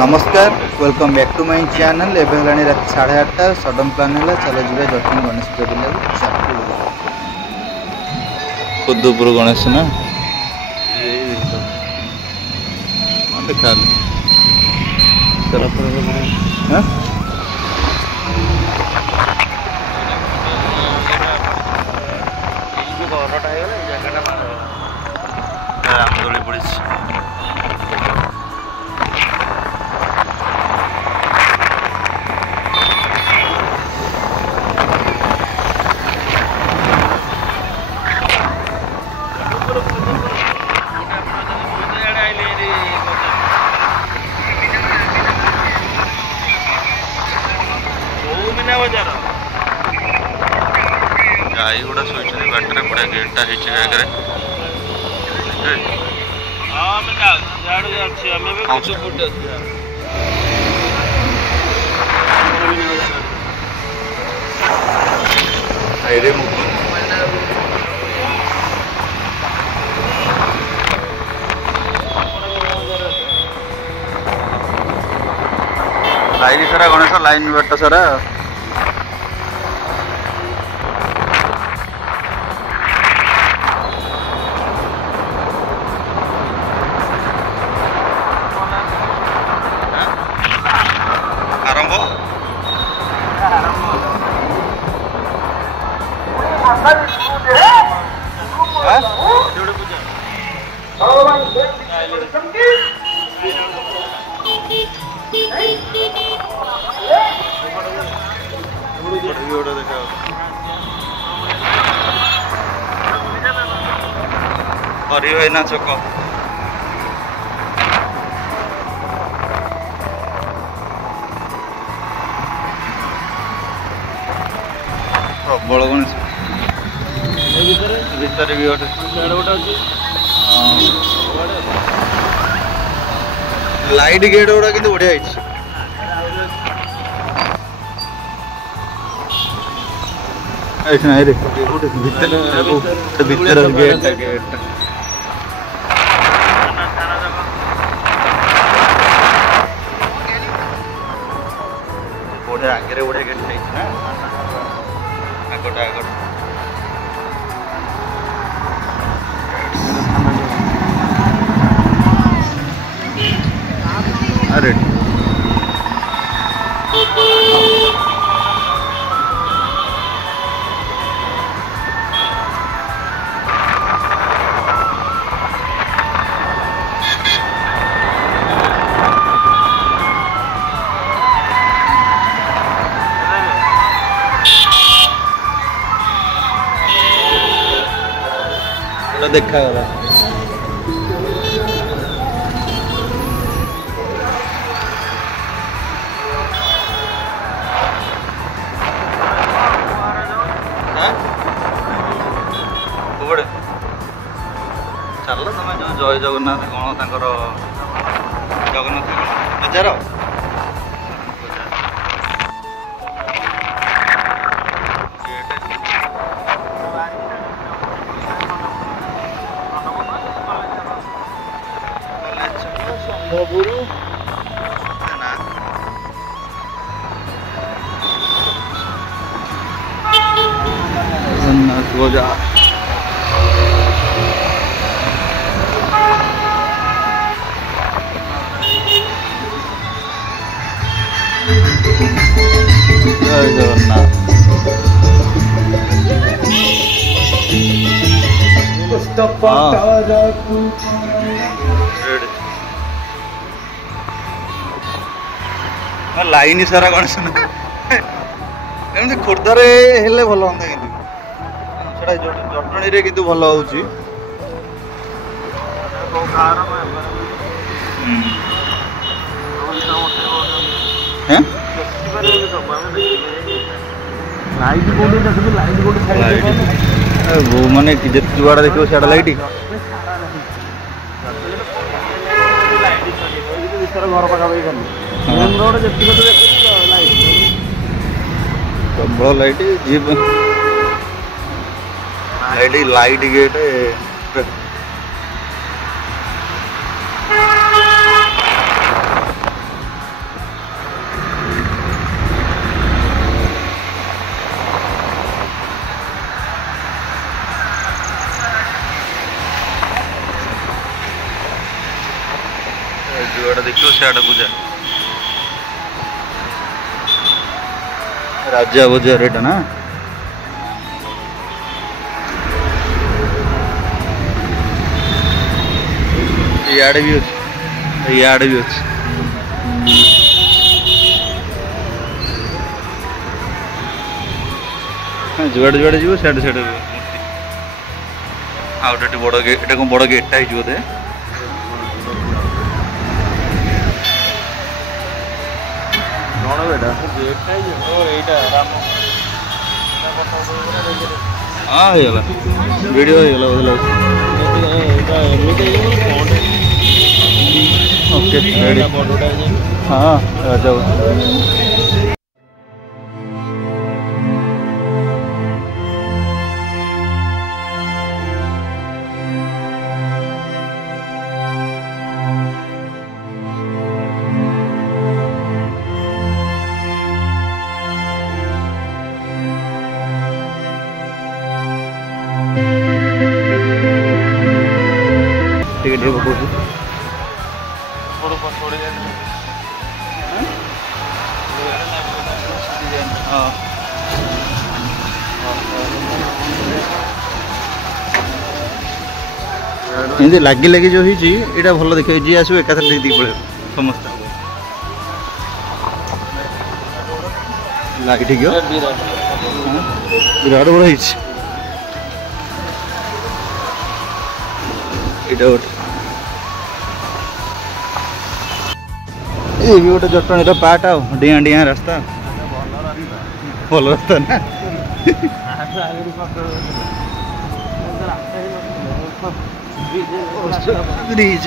नमस्कार welcome back to my channel. एवं है रात 8:30 सडन प्लान है चलो जी जटनी गणेश पूजा बुला खुदपुर गणेश ना देखा आमदोली पड़ी गाई गुड़ा शोचे बाटर बड़ा गेटा लाइन सारा गणेश लाइन बाट सारा ना चक प्रबल गणेश भितर भी गोटे लाइट गेट गुड़ा कि बढ़िया भीतर गेट आगे बढ़िया गेट ना अरे देखा गला चल तुम जो जय जगन्नाथ कौन तर जगन्नाथ बजार गुरु जगन्नाथ बाजार जय जगन्नाथ लाइन सारा गणेश एमती खोर्धारे हेले भल हम जटणी रे किंतु भल होची माने जुआड़ा देखो सियाड़ा लाइट घर पाखा प्रबल लाइट जीप लाइट गेट देखो सियाड़े पूजा राजा बजार एटा ना याडे भी अच्छे याडे भी अच्छे जुआड़े जुआड़े जीव सियाड़े सियाड़े हाँ गोटे बड़ गेट एटा बड़ गेटा है बोधे हाँ होगा वीडियो होगा ओके हाँ राजा ठीक है एमती लगे लगे जो होता भल देख जी आसो एक दी पड़े समस्त लगे ठीक विराट बड़ा ये भी गोटे जटणी पार्ट आ डिया डिया रास्ता भल रास्ता ना ब्रिज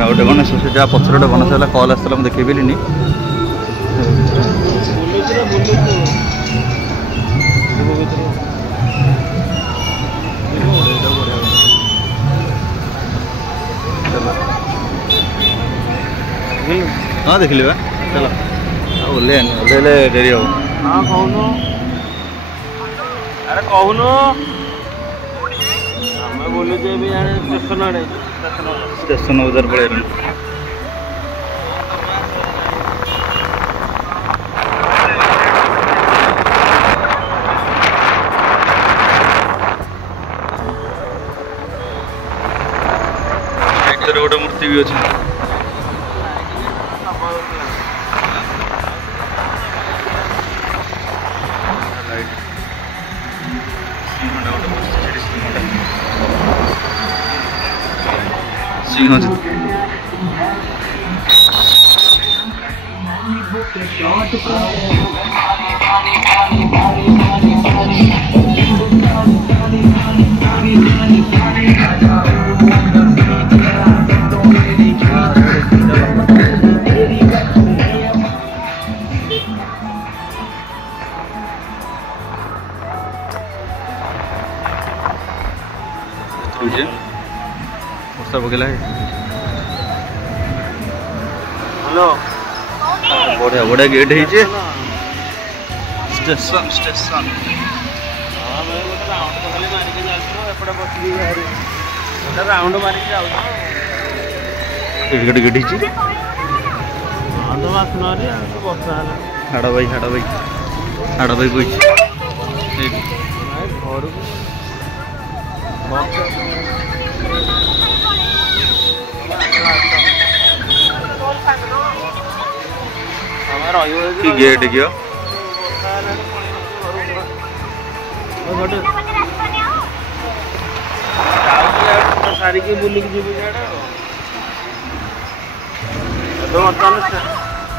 गोटे गणेश से जहाँ पचर गोटे गणेश है कल आसला मुझे देखे पारे हाँ देख ली चलो ओल्ले डेरी हम हाँ कहून अरे कहून आम बोलूँ स्टेशन आड़े स्टेशन बजार पड़े गोटे मूर्ति भी अच्छे सिंह वर्षा पकेला हेलो बढ़िया बढ़िया गेट है स्टेशन स्टेशन राउंड मारिक गेट है बसा हाड़ भाई कोई घर गेट क्या सारी बुलिक जी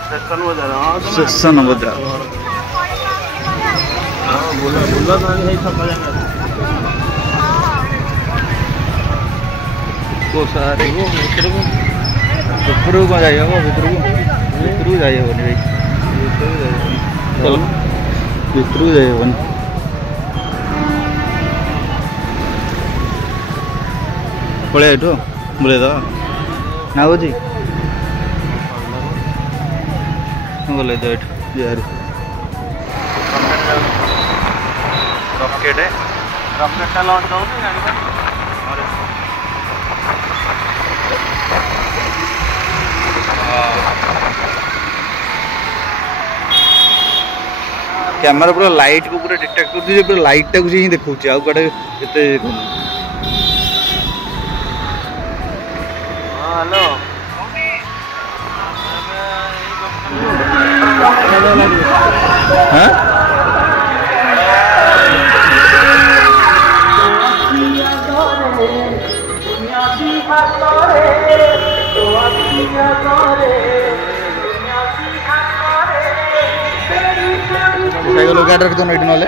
स्टेशन बजार हाँ स्टेशन बजार सारे भितर को जाइए भितर को जाइए भाई चलो भितर को जाइए पड़े एठो बुले दो ना बुझी बोले दो एठो यार रॉकेट है रॉकेट टा लॉन्च दउनी गाड़ी का कैमरा पूरा लाइट को पूरा डिटेक्ट करती है पूरा लाइट टाक ही देखो आ कड़े एते हेलो हां साइकिल गाड़ी रख दो ना नले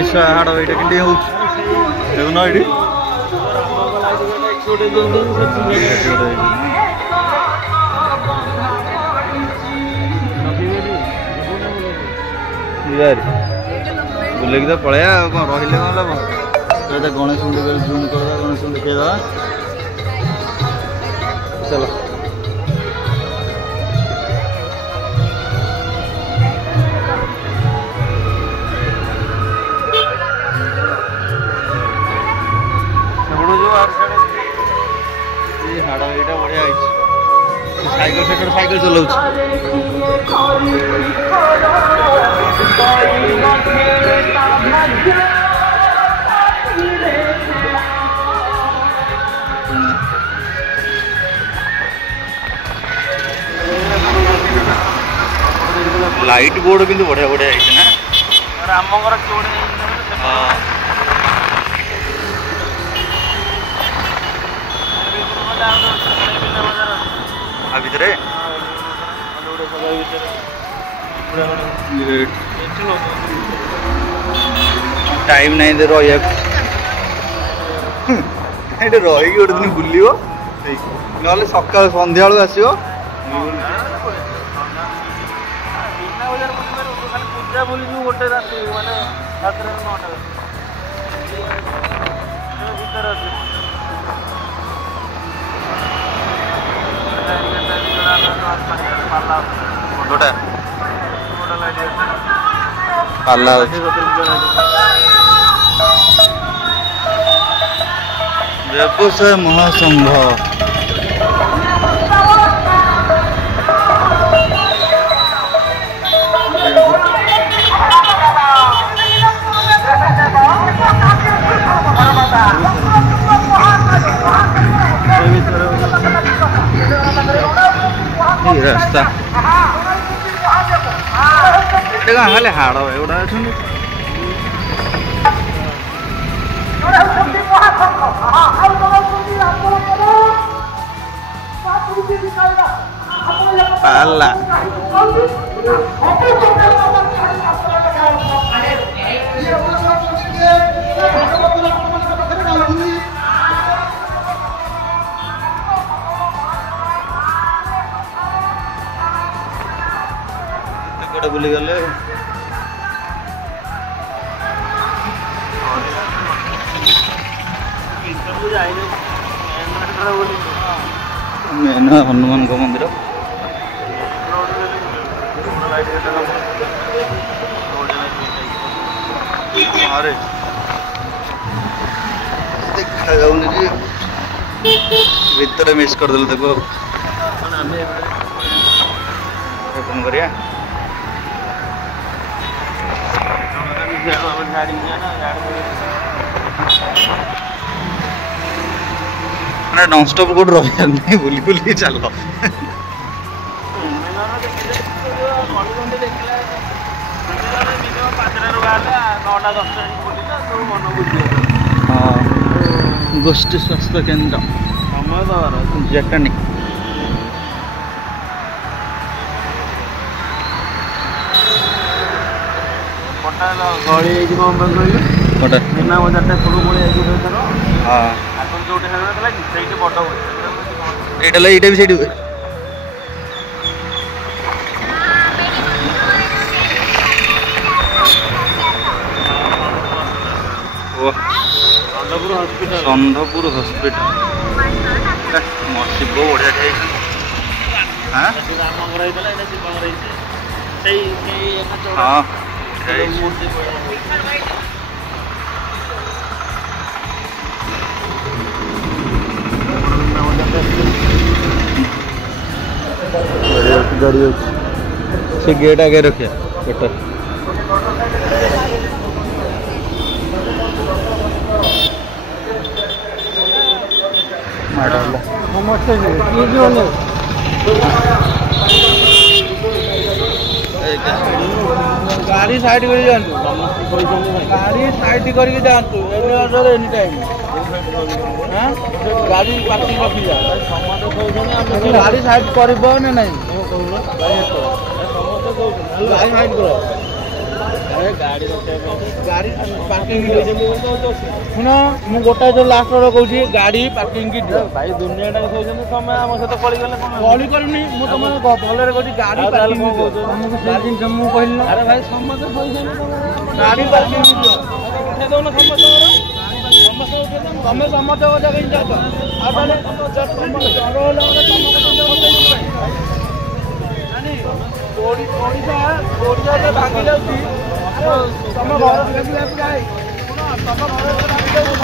इस हाड़ एटा किंडी हो देखो ना एडी यार बुले की तो पळया कोन रहिले कोन लब तो गणेश मंदिर जूम कर गणेश मंदिर के दा चलो हाड़ा एटा बढ़िया साइकिल सेटर साइकिल चलाउछ लाइट बोर्ड किंतु बढ़िया बढ़िया है ना रामंगर चोड़े हां भितरे टाइम नहीं दे रही रही गोटे दिन बुल ना सका सन्ध्या बेलू आसो गोटे राति माने गोटा पाला व्यवसाय महासंघ रास्ता खाली हाड़ एगुड़ा पाला बुली गले मेन हनुमान को मंदिर अरे देखा जाऊनी जी भीतर मिस कर देल देखो कौन करिया नॉन स्टॉप कोड रही नहीं बुली बुली चलो गोष्ठी स्वास्थ्य केन्द्र जटनी गली मीना बजार पड़ू पड़े हाँ जो बड़ ये भी सही चंद्रपुर हॉस्पिटल चंद्रपुर हॉस्पिटल शिव बढ़िया ठाई हाँ रामंगर होइतला एटा शिवंगर होइছে সেই একটা চৌড়া हाँ मूर्ति गाड़ी से गेट आगे रखे बेटर गाड़ी साइड कर जांतु गाड़ी साइड करके जांतु एनी टाइम हां गाड़ी पार्किंग रखी जा समस्त कहउछन हम गाड़ी साइड करबो ना नहीं गाड़ी साइड करो अरे गाड़ी गाड़ी पार्किंग सुनो मु गोटा जो लास्ट रो कहउछी गाड़ी पार्किंग की दियो भाई दुनिया टा कहउछन समय हम से तो पड़ी गले पड़ी करनी मु तो मन भलरे कहउछी गाड़ी पार्किंग की दियो हमको गाड़ी जम्मू कहल अरे भाई समस्त कहउछन गाड़ी पार्किंग की दियो उठे दो ना समस्त तमें समस्त जगह जात आ ताले जरो होला ओडिशा ओडिशा भागी जाउची तम घर देखिला जाई तम घर भागी जाउची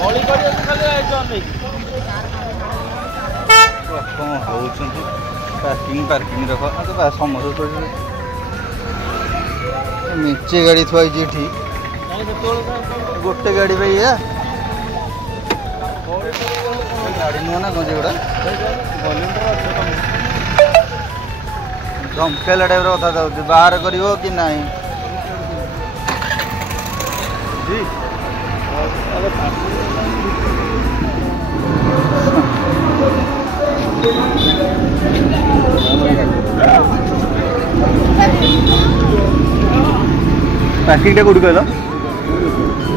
होली करियो खाली आइछन नै कौन होउछंती पार्किंग रख तो समस्त थोड़ी नीचे गाड़ी थुआई जी गोटे गाड़ी भाई है गाड़ी नुह ना कौन गुड़ा धमकेला टाइप कथा जाऊँ बाहर कर कि नहीं पैकिंग कौटी कहल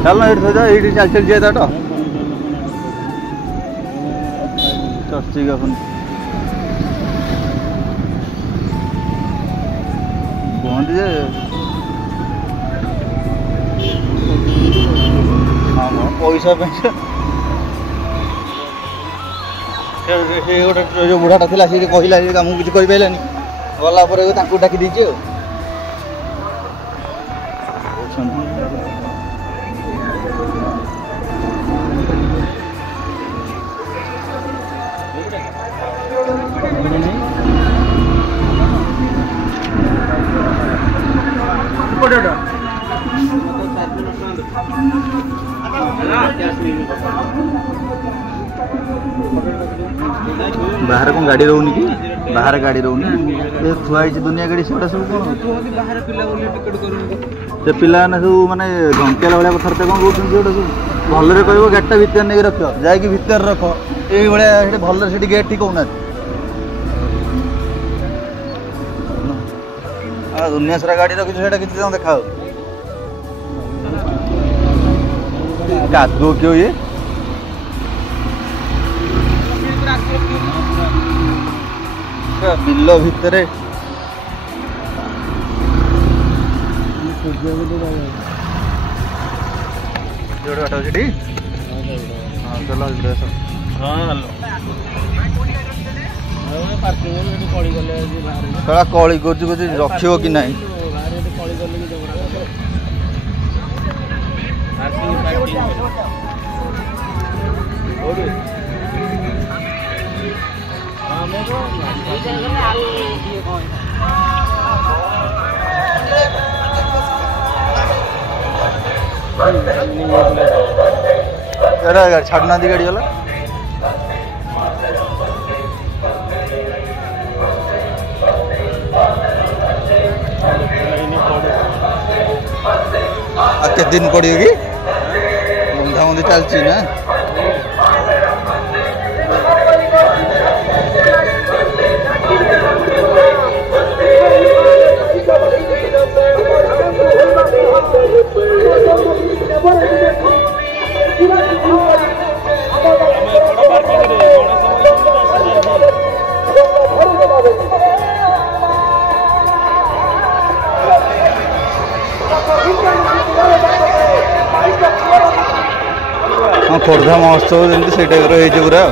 चल ना ये चल चल जाए तो चर्चिक अपन कहते जे हाँ पैसा गोटे जो बुढ़ाटा था सी कहला आमको किसी करें गला डाकी देती बाहर कौन गाड़ी रोनी कि बाहर गाड़ी रोनी थुआई दुनिया गाड़ी से सब कौन से पिला सब माने धमकेला भाया कथा कौन कहते सब भलरे कह गाड़ीटा भितर नहीं रख जाकि भितर रख ये भल से गेट ठीक होना दुनिया सारा गाड़ी रखी किसी देखा कादो क्यों ये बिल भितर कली कर रख कि नहीं छाड़ना दी गाड़ी वाला के दिन पड़ेगी बंधा बंधी चलती ना हाँ खोर्धा महोत्सव जमी से टाइप पूरा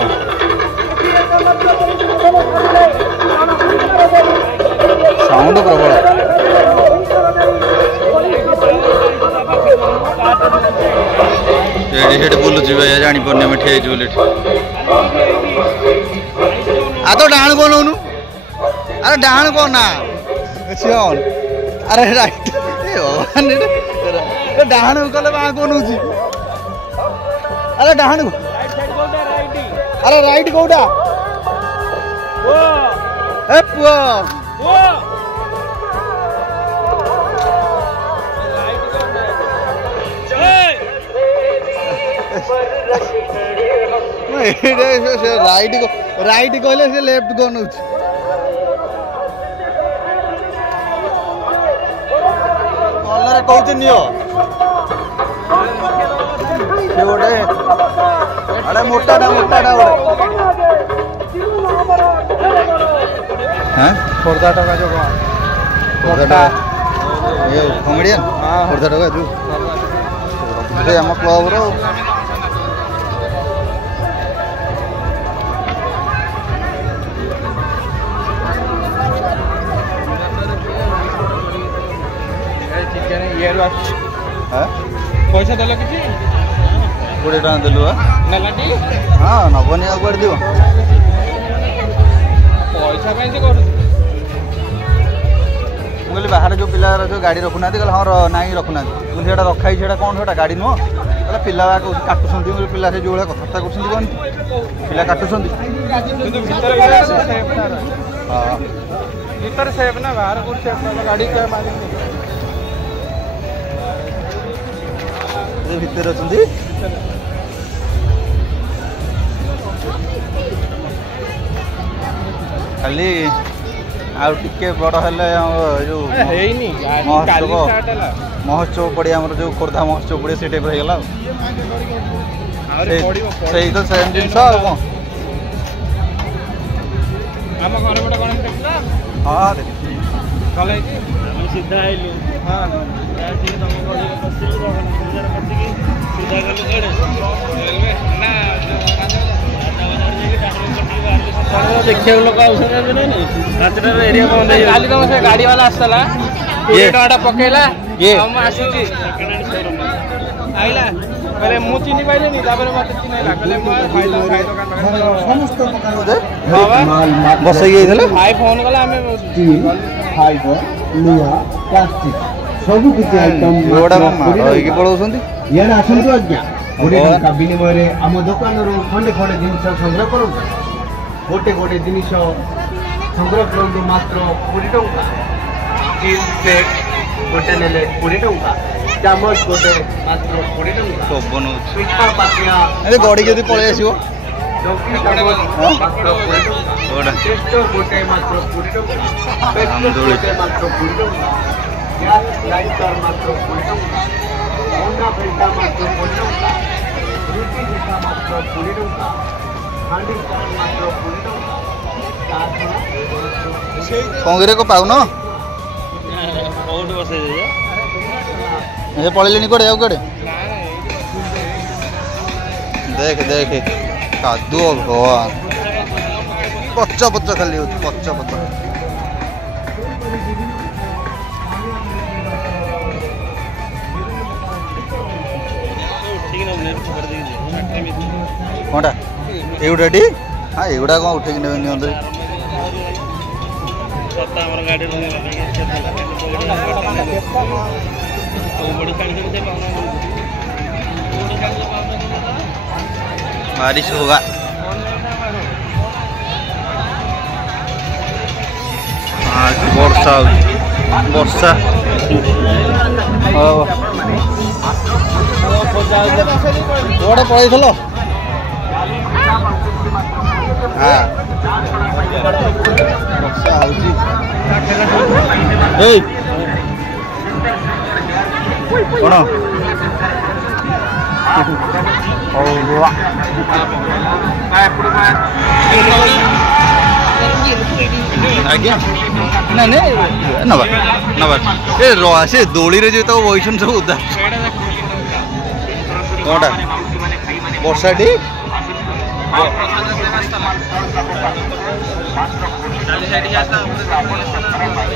साउंड प्रबल बुलुची भाई जापारे मैं ठे बोले आ तो डाण को नौनु अरे डाण को ना अरे राइट डाण कले बा को नौची अरे डाण को अरे राइट कोटा ए पुआ राइट कहले से लेफ्ट को नौच कलर कहूँ नियो से गोटे अरे मोटाटा मोटाटा हाँ खोर्धा टका जो खोर्धा ये कॉमेडियन खोर्धा टका जो आम क्लब रो पैसा देल कि 20 टका देलु हाँ नबनी आ कर दिव पैसा मुझे बाहर जो पिला जो गाड़ी रखुना कहले हाँ ना रखुना मुझे रखाई से कौन से गाड़ी नुह पिला काटुंट पिला से जो भाई कथा कर पिला काटुंट भीतर सेफ ना बाहर को सेफ ना गाड़ी क्या मारे भीतर अच्छी खाली आउ टिके बड़ हेले जो महोत्सव पड़िया जो खोर्धा महोत्सव पड़िया से टाइप होगा तो सेम जिन हाँ सीधा आइलु हाँ देखिए लोग गाड़ी वाला आसला पकेला आइला कहले मु चिनी पाइले नि तापर मते चिनाइला कहले मु समस्त प्रकार बसई गइले भाई फोन कला हमें फाइबर लुहा प्लास्टिक सब कुछ आइटम रोडा मारो की पळौसंती याना आसंतु आज्ञा गोटे टंका विनिमय रे हम दुकान रो खंडे खंडे जिनिस संग्रह करू गोटे गोटे जिनिस संग्रह करू मात्र 20 टंका स्टील प्लेट गोटे नेले 20 टंका चामच गोटे मात्र 20 टंका तो बनो पिठा पातिया अरे गाड़ी जदी पळे आसीओ चौकी चामच मात्र 20 टंका टेस्ट गोटे मात्र 20 टंका पेस्ट गोटे मात्र 20 टंका गैस लाइटर मात्र 20 टंका होंडा फिल्टर मात्र 20 टंका रुचि फिल्टर मात्र 20 टंका हांडी मात्र 20 टंका कांगरे को पाउ न बहुत बसे जे ये पळेलेनी कोडे आउ कोडे देख देख कादू भगवान पच्चा पच्चा खाली पच्चा पच्चा कौटा एगुड़ी हाँ एगुड़ा कौन उठे अंदर बारिश होगा वर्षा वर्षा गोटे पड़े हाँ वर्षा कौन आज्ञा ना नवा नवा रहा से दोली रे जो तो वैसन सब उदा कौटा ବର୍ଷାଟି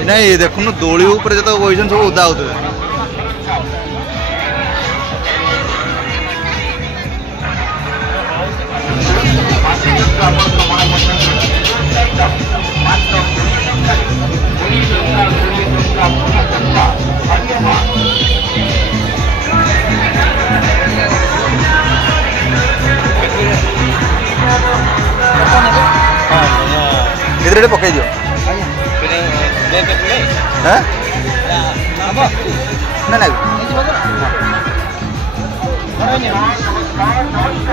ନାଇଁ ଦେଖୁନୁ ଦୋଳି ଉପରେ ଯେତେ ବଇଛନ୍ତି ସବୁ ଓଦା ହଉଥିବେ। इधर पकई दियो ना ना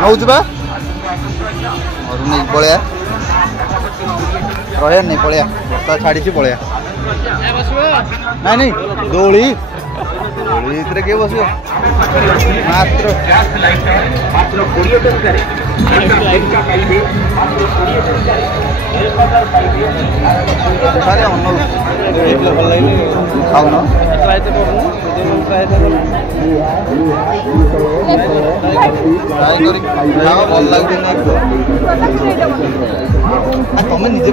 नौ जा नहीं पलिया रहा नहीं पलिया बर्षा छाड़ी पलिया नहीं दोली दोली किए बस मात्र तुम निजे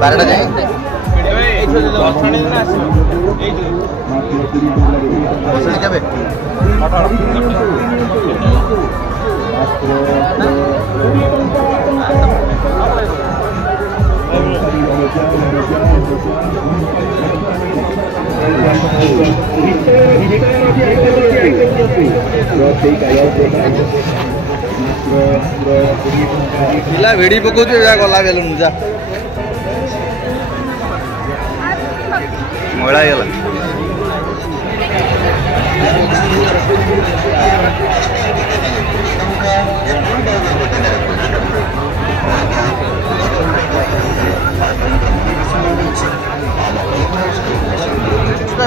बारटा जाए पिला भेड़ी पकाउछु गला बेलुन जा मैला गला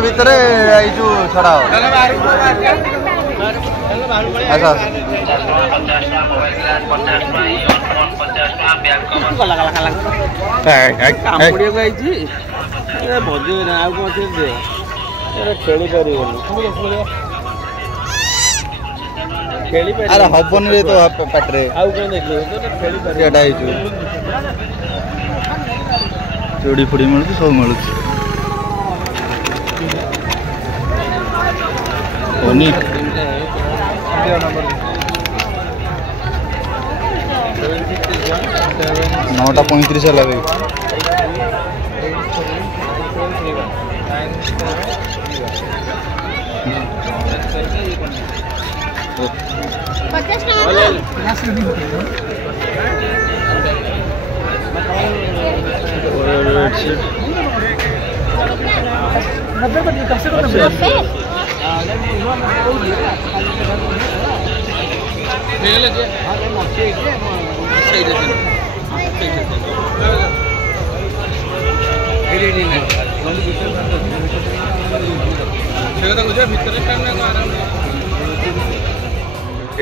भीतर जो छड़ा अच्छा अरे हबन रे तो पेट्रे चूड़ी फुड़ी मिलू सब मिलू नौटा 35 है लगे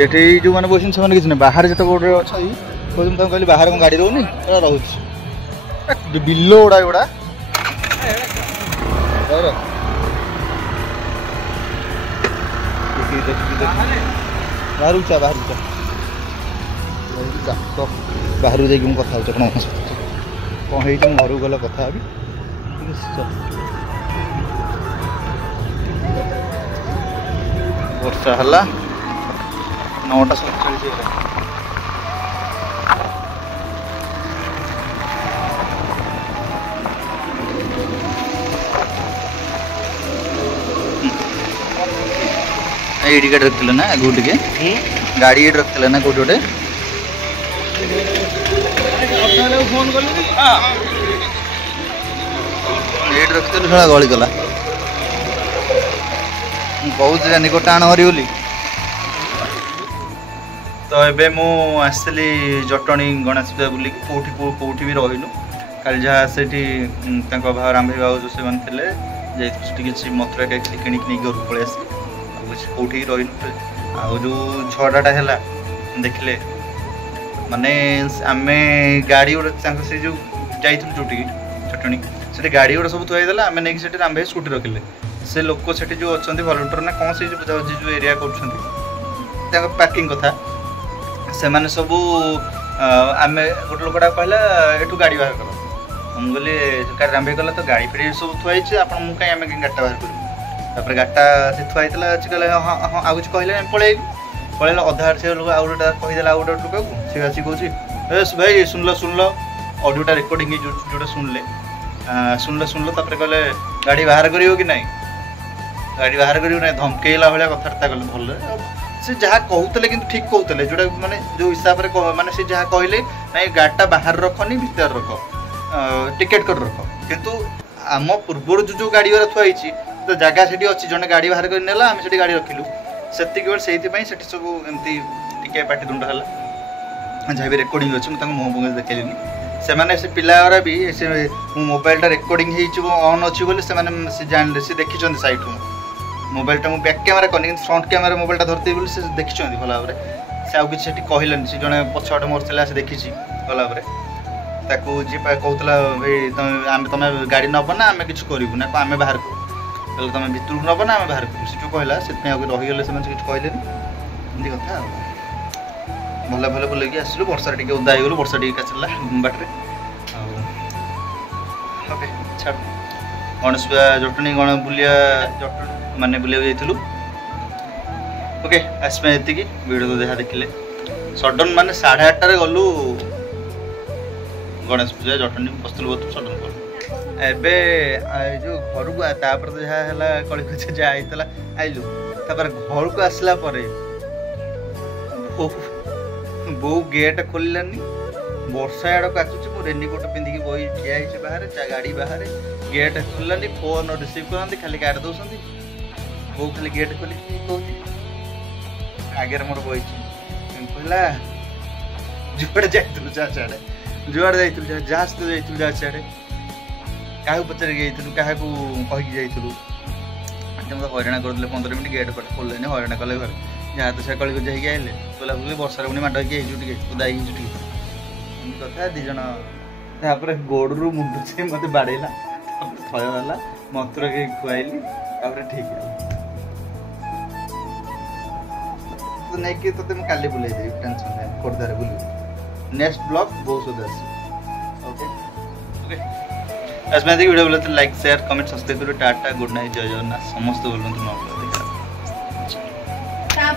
एठी जो माने बसिन से किसी बाहर जत गोटे अच्छा कहली बाहर कौन गाड़ी रोनी रोच बिलो उड़ा गुड़ा बाहर चा बाहर चा तो बाहर जाकि कथा कौन कौन है घर गला कथा वर्षा है 9टा 47 एडी गाड़ी रखते ना गोटे के गाड़ी ये रखते ना कोटे गोटे फोन रखते थोड़ा गली गला बहुत जानी को टाण हरी बोली तो एबे मु आसली जटणी गणेश पूजा बुल कौटी भी रहीनु खाली जहाँ से राम भाई बाबू जो से किसी मथुरा केक किणिक नहीं घर पलि आस कौटी रही जो झगड़ाटा है देखले माने आम गाड़ी गुड़ा से जो जाइलु जो चटणी से गाड़ी गुड़ा सब थोड़ा आम नहीं राम भाई स्कूटी रखिले से लोक से जो अच्छा भलंटर ना कौन से बुझाबुझी जो एरिया कर पार्किंग कथा से मैंने सब आम गोटे लोकटा कहला एठू गाड़ी बाहर कर मुझे राम भाई कहला तो गाड़ी फेरी सब थुआई आप कहीं आम गाड़िटा बाहर कर गाड़िटा से थुआई कहले हाँ हाँ आ कुछ कहले पलैल अधा से लोग आउ गोटा कहीदेला आउ गोटे लोक सी आसी कौच भाई सुन लो ऑडियोटा रिकॉर्डिंग जोटा सुन लो कहले गाड़ी बाहर कर कि नहीं गाड़ी बाहर कर धमकेला भाया कथबार्ता कले भल से जहाँ कहते कि ठीक कहते जोटा माने जो हिसाब से माने से जहाँ कहले नहीं गाड़िटा बाहर रखनी भीतर रख टिकेट कर रख किंतु आम पूर्वर जो गाड़ी गुरा थुआई तो जगह से अच्छी जड़े गाड़ी बाहर कर नेला आम से गाड़ी रखिलु से सब एमती टिके पाटितुंड है जहाँ भी रेकर्डिंग अच्छे मुझे मुँह मुँह देखली से मैंने से पिला भी से मोबाइलटा रेकर्डिंग ऑन अच्छी बोले से जानले से देखी साइड मोबाइलटा मुझे बैक कैमेरा करनी फ्रंट कैमेरा मोबाइलटा धरते बोले से देखी भल भाव से आउ कि कहलानी से जड़े पछुआटे मोर से देखी भल भाव जी कहला भाई तुम गाड़ी नब ना आम कि करूँ ना आम बाहर करूँ तुम भितर नब ना आम बाहर करूँ से जो कहला से रहीगले से कि कहले एमती कथा भल भल बुल आसलु वर्षा टे उदा हो गलु वर्षा टे काचला बाटे ओके छाड़ गणेश पूजा जटणी गण बुलिया जट माने बुलिया जाइलु ओके आसपे ये वीडियो तो देखा देखिले सडन माने 8:30 गलु गणेश पूजा जटणी बस्तुल बतु सडन गलु एबे जो घर को तापर तो जहाँ है कली कचा जहाँ होता आइलु तापर घर को आसला बो गेट खोलानी वर्षा आड़ काचुची मो रेनिकोट पिंधिकी बही ठिया बाहर गाड़ी बाहर गेट खोलानी फोन रिसीव करती खाली काट दौरान बो खाली गेट खोली कौन आगे मोर बही कहला जुआड़े जाइलु जा सियाड़े जुआड़े जाइलु जहाँ सहित जाइलु जा सियाड़े क्या पचार क्या कहीकि जाइलु मतलब हईराण करते 15 मिनट गेट पटे खोलेनि हईराण कले घर जहाँ तो से कली को जाइए आइले बोला बोले वर्षा पुणी माड़ टे उदा कथा दिज गोड़ू मुंड से मत बाड़ेला थयला मंत्र के खुआली ठीक है तो नहीं कि तो काली बुले टेंशन नहीं खोर्धार बुल नेक्स्ट ब्लॉग बहुत सुधा ओके ओके आज मैं वीडियो बोलते लाइक शेयर कमेंट सब्सक्राइब करो टाटा गुड नाइट जय जगन्नाथ समस्त बोलते